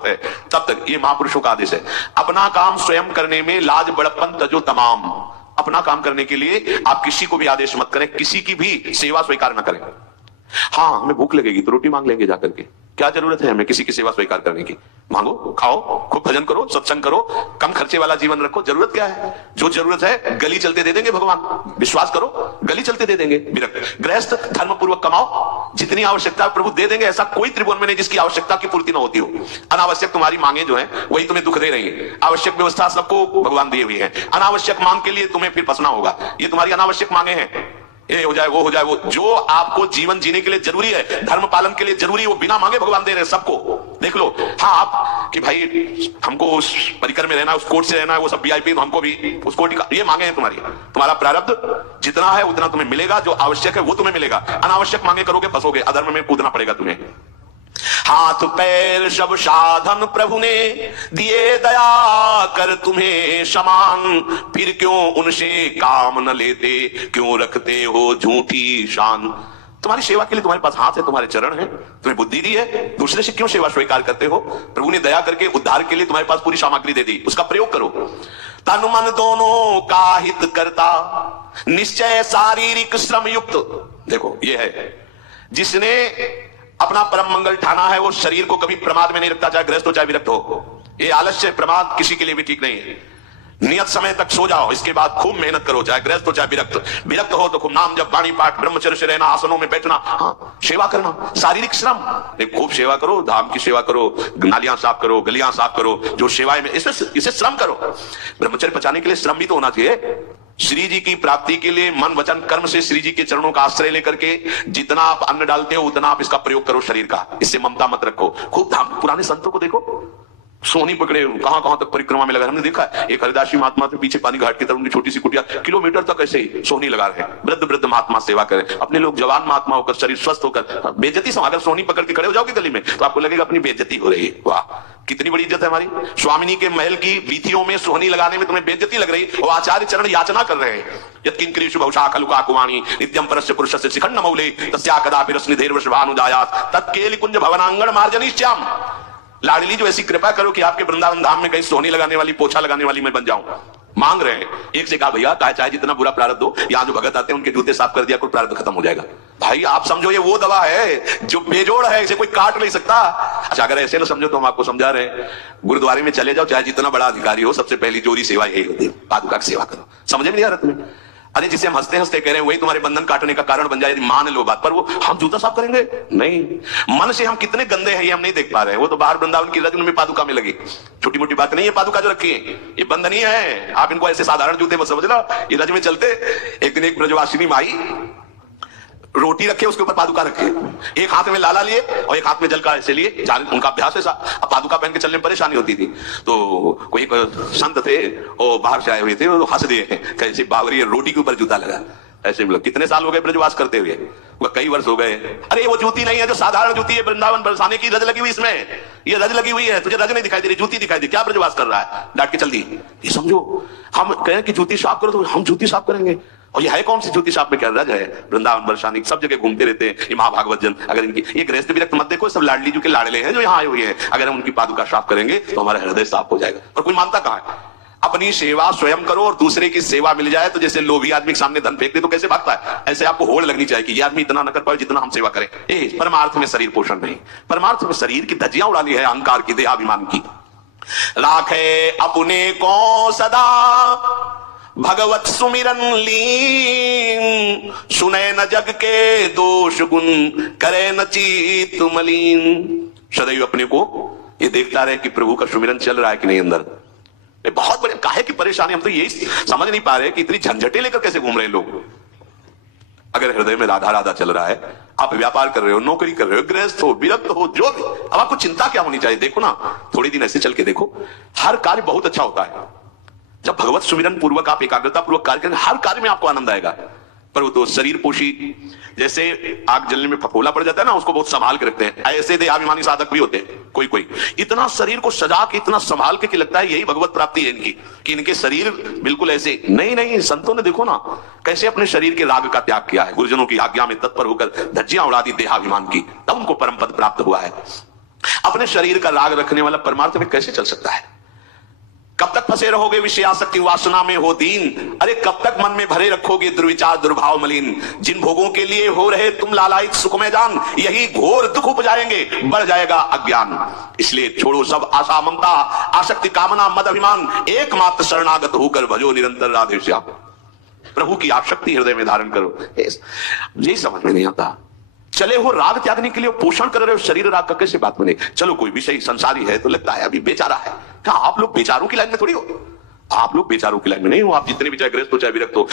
सामर्थ्य है तब तक। ये महापुरुषों का आदेश है। अपना काम स्वयं करने में लाज बड़प्पन तजो तमाम। अपना काम करने के लिए आप किसी को भी आदेश मत करें, किसी की भी सेवा स्वीकार न करें। हाँ, हमें भूख लगेगी तो रोटी मांग लेंगे जाकर के, क्या जरूरत है हमें किसी की सेवा स्वीकार करने की। मांगो, खाओ, खूब भजन करो, सत्संग करो, कम खर्चे वाला जीवन रखो। जरूरत क्या है? जो जरूरत है गली चलते दे देंगे भगवान, विश्वास करो, गली चलते दे देंगे। विरक्त गृहस्थ धर्म पूर्वक कमाओ, जितनी आवश्यकता है प्रभु दे देंगे। ऐसा कोई त्रिभुवन में नहीं जिसकी आवश्यकता की पूर्ति न होती हो। अनावश्यक तुम्हारी मांगे जो है वही तुम्हें दुख दे रही है। आवश्यक व्यवस्था सबको भगवान दी हुई है, अनावश्यक मांग के लिए तुम्हें फिर फंसना होगा। ये तुम्हारी अनावश्यक मांगे हैं, ये हो जाए वो हो जाए वो। जो आपको जीवन जीने के लिए जरूरी है, धर्म पालन के लिए जरूरी है, वो बिना मांगे भगवान दे रहे हैं सबको। देख लो। हाँ, आप कि भाई हमको उस परिकर में रहना है, उस कोर्ट से रहना है, वो सब वीआईपी, तो हमको भी उस कोर्ट का, ये मांगे हैं तुम्हारी। तुम्हारा प्रारब्ध जितना है उतना तुम्हें मिलेगा, जो आवश्यक है वो तुम्हें मिलेगा। अनावश्यक मांगे करोगे फंसोगे, अधर्म में कूदना पड़ेगा तुम्हें। हाथ पैर सब साधन प्रभु ने दिए, दया कर तुम्हें समान, फिर क्यों उनसे काम न लेते, क्यों रखते हो झूठी शान। तुम्हारी सेवा के लिए तुम्हारे पास हाथ है, तुम्हारे चरण है, तुम्हें बुद्धि दी है, दूसरे से क्यों सेवा स्वीकार करते हो? प्रभु ने दया करके उद्धार के लिए तुम्हारे पास पूरी सामग्री दे दी, उसका प्रयोग करो। तन मन दोनों का हित करता, निश्चय शारीरिक श्रम युक्त। देखो ये है, जिसने अपना परम मंगल ठाना है वो शरीर को कभी प्रमाद में नहीं रखता, चाहे गृहस्थ हो चाहे विरक्त हो। ये आलस्य प्रमाद किसी के लिए भी ठीक नहीं है। नियत समय तक सो जाओ, इसके बाद खूब मेहनत करो, चाहे गृहस्थ हो चाहे विरक्त। विरक्त हो तो खूब नाम जप, वाणी पाठ, ब्रह्मचर्य से रहना, आसनों में बैठना, हाँ, सेवा करना, शारीरिक श्रम। खूब सेवा करो, धाम की सेवा करो, नालियां साफ करो, गलियां साफ करो, जो सेवाएं में इसे श्रम करो। ब्रह्मचर्य बचाने के लिए श्रम भी तो होना चाहिए। श्री जी की प्राप्ति के लिए मन वचन कर्म से श्री जी के चरणों का आश्रय लेकर के जितना आप अन्न डालते हो उतना आप इसका प्रयोग करो शरीर का। इससे ममता मत रखो। खूब धाम, पुराने संतों को देखो, सोनी पकड़े कहां कहां तक परिक्रमा में लगा। हमने देखा है एक हरिदासी महात्मा के पीछे पानी घाट की तरफ उनकी छोटी सी कुटिया, किलोमीटर तक ऐसे ही सोनी लगा रहे हैं। वृद्ध वृद्ध महात्मा सेवा करें। अपने लोग जवान महात्मा होकर, शरीर स्वस्थ होकर, बेइज्जती से अगर सोनी पकड़ के खड़े हो जाओगे गली में तो आपको लगेगा अपनी बेइज्जती हो रही है। वाह, कितनी बड़ी इज्जत है हमारी। स्वामिनी के महल की वीथियों में सोहनी लगाने में तुम्हें बेइज्जती लग रही, और आचार्य चरण याचना कर रहे हैं। यत्किंकरीषु बहुशा खलुका कुवाणी नित्यं परस्य पुरुषस्य शिखंड मौले तस्या कदापि रश्मिधेर् वृषभानुजायात् तत्केलि कुंज भवनांगण मार्जनीश्याम। लाडली जो ऐसी कृपा करो कि आपके वृंदावन धाम में कहीं सोहनी लगाने वाली, पोछा लगाने वाली मैं बन जाऊं। मांग रहे हैं। एक से कहा भैया चाहे जितना बुरा प्रारब्ध हो, यहाँ जो भगत आते हैं उनके जूते साफ कर दिया, कोई प्रारब्ध खत्म हो जाएगा। भाई आप समझो ये वो दवा है जो बेजोड़ है, इसे कोई काट नहीं सकता। अच्छा अगर ऐसे ना समझो तो हम आपको समझा रहे हैं। गुरुद्वारे में चले जाओ, चाहे जितना बड़ा अधिकारी हो, सबसे पहली जोरी सेवा यही होती है, पादुका की सेवा करो। समझे नहीं आ रहा तुम्हें? अरे जिसे हम हंसते हंसते कह रहे हैं वही तुम्हारे बंधन काटने का कारण बन जाए, यदि मान लो बात। पर वो हम जूता साफ करेंगे नहीं। मन से हम कितने गंदे हैं ये हम नहीं देख पा रहे हैं। वो तो बाहर वृंदावन की रत्न में पादुका में लगी। छोटी मोटी बात नहीं है, पादुका जो रखी है ये बंधनीय है। आप इनको ऐसे साधारण जूते मत समझ लो, ये रज में चलते। एक दिन एक ब्रजवासिनी माई रोटी रखे, उसके ऊपर पादुका रखे, एक हाथ में लाला लिए और एक हाथ में जल का ऐसे लिए। उनका अभ्यास ऐसा, पादुका पहन के चलने में परेशानी होती थी। तो कोई एक संत थे, वो बाहर से आए हुए थे, वो हंस दिए कैसे बावरी रोटी के ऊपर जूता लगा। ऐसे मतलब कितने साल हो गए ब्रजवास करते हुए? कई वर्ष हो गए। अरे वो जूती नहीं है जो साधारण जूती है, वृंदावन बरसाने की रज लगी हुई इसमें, ये रज लगी हुई है। तुझे रज नहीं दिखाई दे रही, जूती दिखाई दे। क्या ब्रजवास कर रहा है? डांट के चल दी। ये समझो हम कहें कि जूती साफ करो तो हम जूती साफ करेंगे, और ये है कौन सी जूती साफ में? क्या रज है? वृंदावन बरसानी सब जगह घूमते रहते हैं ये महाभागवत जन। अगर इनकी ये गृहस्थ विरक्त मत देखो, सब लाडली जी के लाडले हैं जो यहाँ आए हुए हैं। अगर हम उनकी पादुका साफ करेंगे तो हमारा हृदय साफ हो जाएगा। और कोई मानता कहाँ है? अपनी सेवा स्वयं करो और दूसरे की सेवा मिल जाए तो जैसे लोभी आदमी के सामने धन फेंक दे तो कैसे भागता है, ऐसे आपको होड़ लगनी चाहिए कि ये आदमी इतना न कर पाए जितना हम सेवा करें। परमार्थ में शरीर पोषण नहीं, परमार्थ में शरीर की धज्जियां उड़ानी है, अहंकार की, देहाभिमान की। राखे अपने को सदा भगवत सुमिरन लीन, सुने न जग के दोष गुण, करे न चित मलिन। सदैव अपने को ये देखता रहे कि प्रभु का सुमिरन चल रहा है कि नहीं अंदर। बहुत बड़े काहे की परेशानी, हम तो यही समझ नहीं पा रहे कि इतनी झंझटें लेकर कैसे घूम रहे हैं लोग। अगर हृदय में राधा राधा चल रहा है, आप व्यापार कर रहे हो, नौकरी कर रहे हो, गृहस्थ हो, विरक्त हो, जो भी, अब आपको चिंता क्या होनी चाहिए? देखो ना, थोड़ी दिन ऐसे चल के देखो, हर कार्य बहुत अच्छा होता है जब भगवत सुमिरन पूर्वक आप एकाग्रता पूर्वक कार्य करेंगे। हर कार्य में आपको आनंद आएगा। पर वो तो शरीर पोषी, जैसे आग जलने में फफोला पड़ जाता है ना, उसको बहुत संभाल के रखते हैं। ऐसे देहाभिमानी साधक भी होते हैं कोई कोई, इतना शरीर को सजा के, इतना संभाल के कि लगता है यही भगवत प्राप्ति है इनकी, कि इनके शरीर बिल्कुल ऐसे नहीं। नहीं, संतों ने देखो ना कैसे अपने शरीर के राग का त्याग किया है, गुरुजनों की आज्ञा में तत्पर होकर धज्जियां उड़ा दी देहाभिमान की, तब उनको परम पद प्राप्त हुआ है। अपने शरीर का राग रखने वाला परमार्थ में कैसे चल सकता है? कब तक फंसे रहोगे विषयासक्ति वासना में हो दीन? अरे कब तक मन में भरे रखोगे दुर्विचार दुर्भाव मलिन? जिन भोगों के लिए हो रहे तुम लालायित सुख में जान, यही घोर दुख उपजाएंगे, बढ़ जाएगा अज्ञान। इसलिए छोड़ो सब आशा ममता आसक्ति कामना मद अभिमान, एकमात्र शरणागत होकर भजो निरंतर राधे श्याम। प्रभु की आसक्ति हृदय में धारण करो। यही समझ में नहीं आता। चले हो राग त्यागने के लिए, पोषण कर रहे हो शरीर राग का, कैसे बात बने? चलो कोई विषय संसारी है तो लगता है अभी बेचारा है। क्या आप लोग बेचारों की लाइन में थोड़ी हो? आप लोग बेचारों की लाइन में नहीं हो। आप जितने भी चाहे गृहस्थ हो चाहे विरक्त हो,